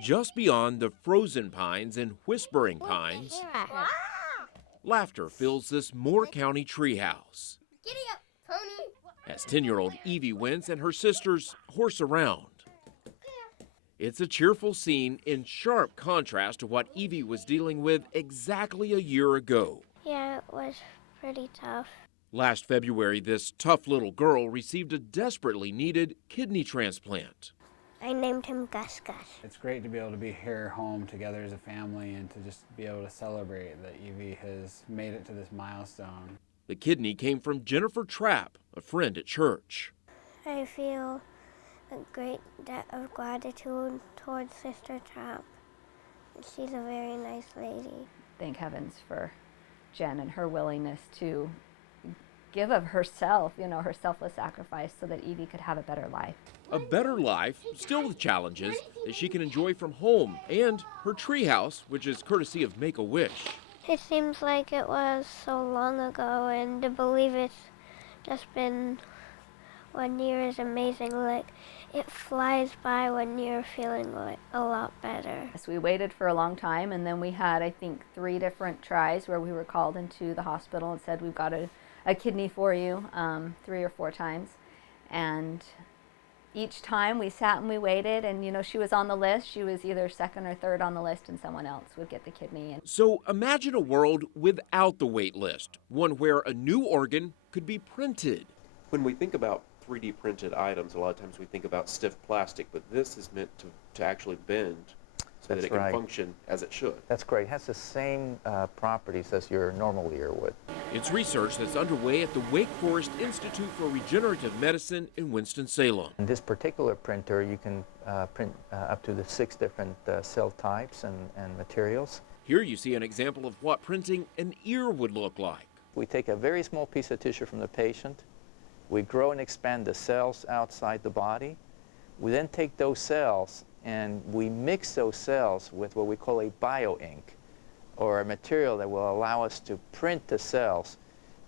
Just beyond the frozen pines and whispering pines, laughter fills this Moore County treehouse. Giddy up, pony. As 10-year-old Evie Wentz and her sisters horse around. It's a cheerful scene in sharp contrast to what Evie was dealing with exactly a year ago. Yeah, it was pretty tough. Last February, this tough little girl received a desperately needed kidney transplant. I named him Gus Gus. It's great to be able to be here home together as a family and to just be able to celebrate that Evie has made it to this milestone. The kidney came from Jennifer Trapp, a friend at church. I feel a great debt of gratitude towards Sister Trapp. She's a very nice lady. Thank heavens for Jen and her willingness to give of herself, her selfless sacrifice so that Evie could have a better life. A better life, still with challenges, that she can enjoy from home and her treehouse, which is courtesy of Make-A-Wish. It seems like it was so long ago, and to believe it's just been 1 year is amazing. Like, it flies by when you're feeling like a lot better. So we waited for a long time, and then we had, I think, 3 different tries where we were called into the hospital and said, we've got a kidney for you, 3 or 4 times. And each time we sat and we waited, and she was on the list. She was either second or third on the list, and someone else would get the kidney. So imagine a world without the wait list, one where a new organ could be printed. When we think about 3D printed items, a lot of times we think about stiff plastic, but this is meant to actually bend so that it can function as it should. That's great. It has the same properties as your normal ear would. It's research that's underway at the Wake Forest Institute for Regenerative Medicine in Winston-Salem. In this particular printer, you can print up to the 6 different cell types and materials. Here you see an example of what printing an ear would look like. We take a very small piece of tissue from the patient. We grow and expand the cells outside the body. We then take those cells and we mix those cells with what we call a bioink, or a material that will allow us to print the cells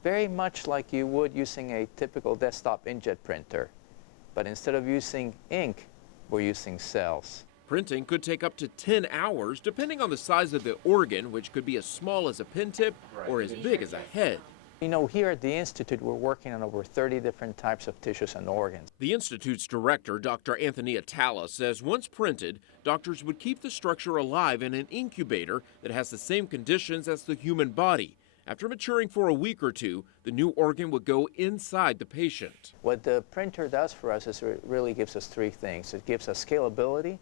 very much like you would using a typical desktop inkjet printer. But instead of using ink, we're using cells. Printing could take up to 10 hours, depending on the size of the organ, which could be as small as a pen tip or as big as a head. Here at the Institute, we're working on over 30 different types of tissues and organs. The Institute's director, Dr. Anthony Atala, says once printed, doctors would keep the structure alive in an incubator that has the same conditions as the human body. After maturing for a week or 2, the new organ would go inside the patient. What the printer does for us is it really gives us 3 things. It gives us scalability.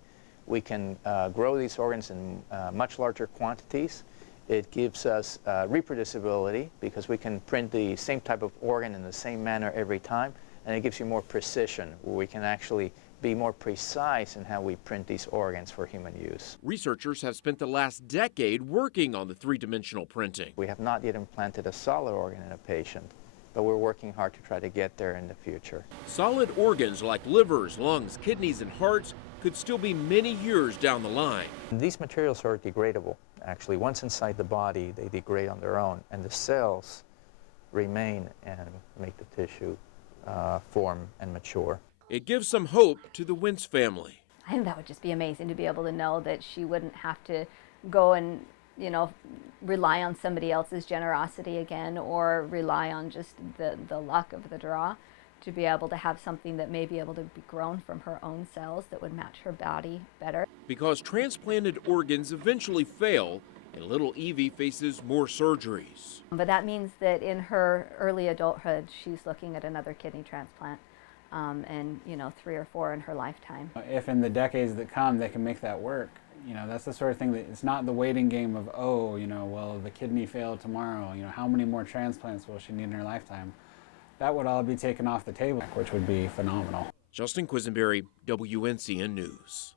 We can grow these organs in much larger quantities. It gives us reproducibility because we can print the same type of organ in the same manner every time, and it gives you more precision, where we can actually be more precise in how we print these organs for human use. Researchers have spent the last decade working on the 3-dimensional printing. We have not yet implanted a solid organ in a patient, but we're working hard to try to get there in the future. Solid organs like livers, lungs, kidneys, and hearts could still be many years down the line. These materials are degradable. Actually, once inside the body, they degrade on their own, and the cells remain and make the tissue form and mature. It gives some hope to the Wentz family. I think that would just be amazing to be able to know that she wouldn't have to go and, rely on somebody else's generosity again, or rely on just the luck of the draw, to be able to have something that may be able to be grown from her own cells that would match her body better. Because transplanted organs eventually fail, and little Evie faces more surgeries. But that means that in her early adulthood, she's looking at another kidney transplant, and 3 or 4 in her lifetime. If in the decades that come they can make that work, that's the sort of thing that it's not the waiting game of, well, the kidney failed tomorrow, how many more transplants will she need in her lifetime? That would all be taken off the table, which would be phenomenal. Justin Quisenberry, WNCN News.